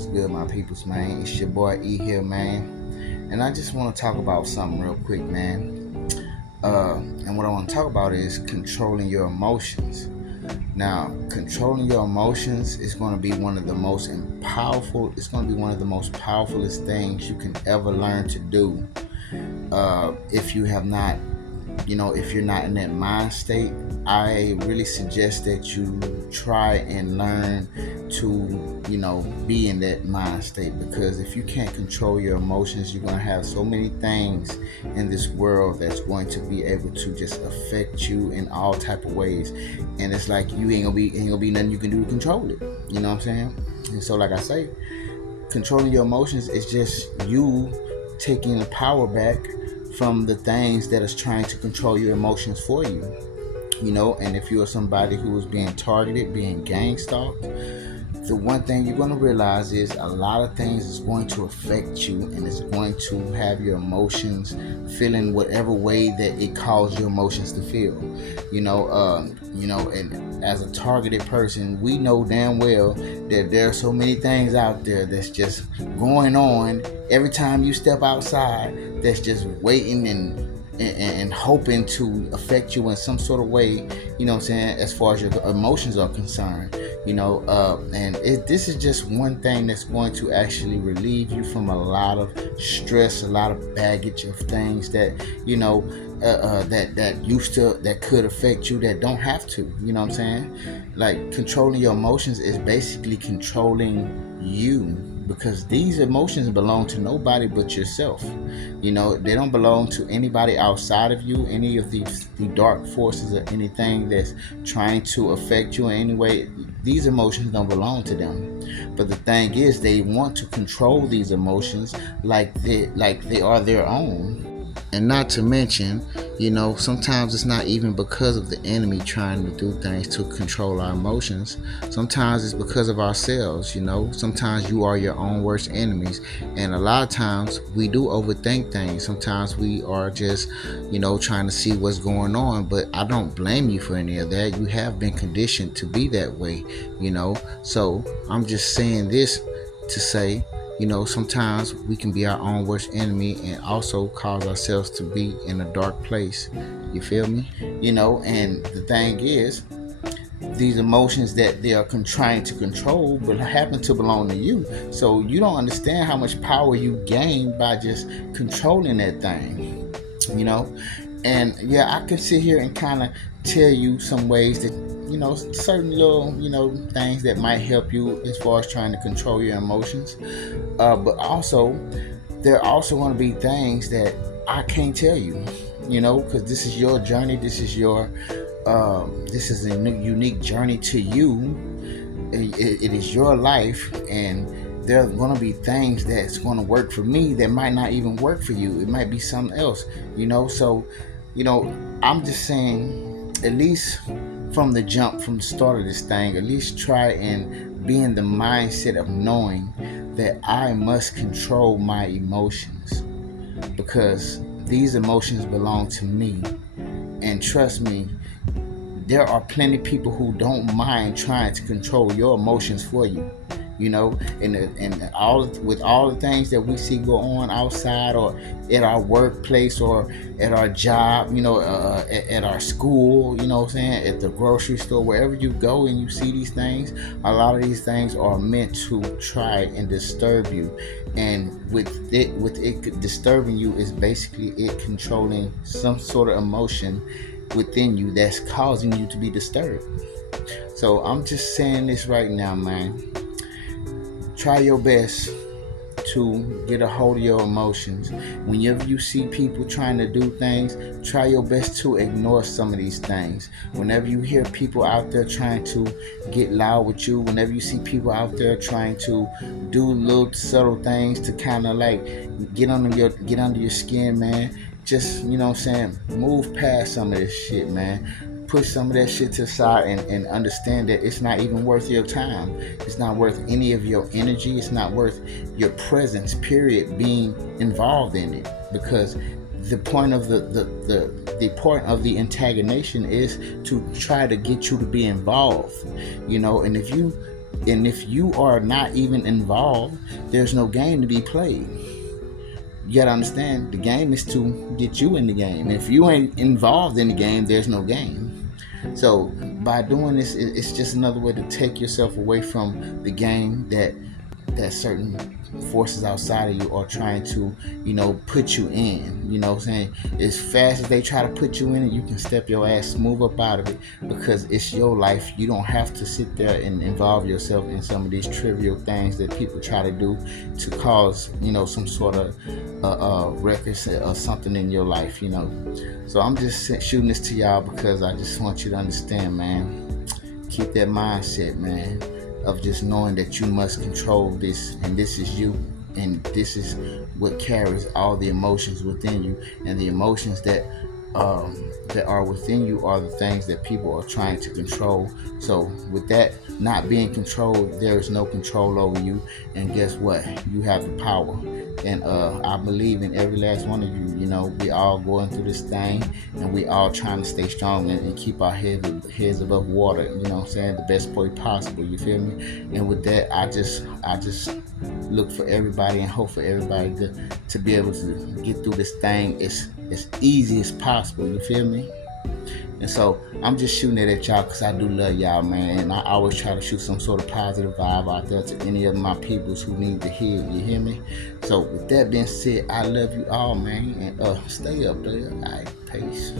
What's good, my peoples, man? It's your boy E here, man. And I just want to talk about something real quick, man. And what I want to talk about is controlling your emotions. Now, controlling your emotions is going to be one of the most powerful. It's going to be one of the most powerfulest things you can ever learn to do. If you have not, if you're not in that mind state, I really suggest that you try and learn to, be in that mind state, because if you can't control your emotions, you're going to have so many things in this world that's going to be able to just affect you in all type of ways. And it's like you ain't gonna be nothing you can do to control it. You know what I'm saying? And so, like I say, controlling your emotions is just you taking the power back from the things that is trying to control your emotions for you. And if you are somebody who is being targeted, being gang stalked, the one thing you're going to realize is a lot of things is going to affect you, and it's going to have your emotions feeling whatever way that it calls your emotions to feel. And as a targeted person, we know damn well that there are so many things out there that's just going on every time you step outside, that's just waiting and hoping to affect you in some sort of way, as far as your emotions are concerned. This is just one thing that's going to actually relieve you from a lot of stress, a lot of baggage of things that, that could affect you, that don't have to. You know what I'm saying? Like, controlling your emotions is basically controlling you, because these emotions belong to nobody but yourself. They don't belong to anybody outside of you, any of the dark forces or anything that's trying to affect you in any way. These emotions don't belong to them. But the thing is, they want to control these emotions like they are their own. And not to mention, sometimes it's not even because of the enemy trying to do things to control our emotions. Sometimes it's because of ourselves. Sometimes you are your own worst enemies. And a lot of times we do overthink things. Sometimes we are just, trying to see what's going on. But I don't blame you for any of that. You have been conditioned to be that way, So I'm just saying this to say, sometimes we can be our own worst enemy and also cause ourselves to be in a dark place. You feel me? And the thing is, these emotions that they are trying to control but happen to belong to you. So you don't understand how much power you gain by just controlling that thing. And yeah, I can sit here and kind of tell you some ways that, certain little, things that might help you as far as trying to control your emotions. But also, there are also going to be things that I can't tell you, because this is your journey. This is this is a unique journey to you. It is your life, and there are going to be things that's going to work for me that might not even work for you. It might be something else, So, I'm just saying, at least from the jump, from the start of this thing, at least try and be in the mindset of knowing that I must control my emotions, because these emotions belong to me. And trust me, there are plenty of people who don't mind trying to control your emotions for you. And all with all the things that we see go on outside, or at our workplace, or at our job, at our school, at the grocery store, wherever you go and you see these things, a lot of these things are meant to try and disturb you. And with it disturbing you is basically it controlling some sort of emotion within you that's causing you to be disturbed. So I'm just saying this right now, man. Try your best to get a hold of your emotions. Whenever you see people trying to do things, try your best to ignore some of these things. Whenever you hear people out there trying to get loud with you, whenever you see people out there trying to do little subtle things to kind of like get under your skin, man, just, move past some of this shit, man. Put some of that shit to the side, and understand that it's not even worth your time. It's not worth any of your energy. It's not worth your presence, period, being involved in it. Because the point of the point of the antagonization is to try to get you to be involved. And if you And if you are not even involved, there's no game to be played. You gotta understand, the game is to get you in the game. And if you ain't involved in the game, there's no game. So by doing this, it's just another way to take yourself away from the game that certain forces outside of you are trying to, put you in. You know what I'm saying? As fast as they try to put you in it, you can step your ass smooth up out of it, because it's your life. You don't have to sit there and involve yourself in some of these trivial things that people try to do to cause, some sort of records or something in your life, So I'm just shooting this to y'all because I just want you to understand, man. Keep that mindset, man, of just knowing that you must control this, and this is you, and this is what carries all the emotions within you, and the emotions that are within you are the things that people are trying to control. So with that not being controlled, there is no control over you, and guess what? You have the power. And I believe in every last one of you. We all going through this thing, and we all trying to stay strong and keep our heads above water. You know what I'm saying? The best way possible. You feel me? And with that, I just look for everybody and hope for everybody to be able to get through this thing as easy as possible. You feel me? And so I'm just shooting it at y'all because I do love y'all, man. And I always try to shoot some sort of positive vibe out there to any of my peoples who need to hear. You hear me? So with that being said, I love you all, man. And stay up there. All right, peace.